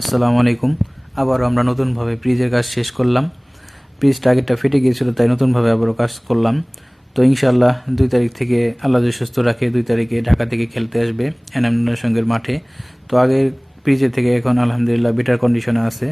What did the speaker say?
আসসালামু আলাইকুম। আবারও আমরা নতুনভাবে ফ্রিজের কাজ শেষ করলাম। ফ্রিজটা আগেরটা ফেটে গিয়েছিল, তাই নতুনভাবে আবারও কাজ করলাম। তো ইনশাআল্লাহ 2 তারিখ থেকে আল্লাহ যদি সুস্থ রাখে 2 তারিখে ঢাকা থেকে খেলতে আসবে এনামের সঙ্গের মাঠে। তো আগের ফ্রিজের থেকে এখন আলহামদুলিল্লাহ বেটার কন্ডিশনে আছে।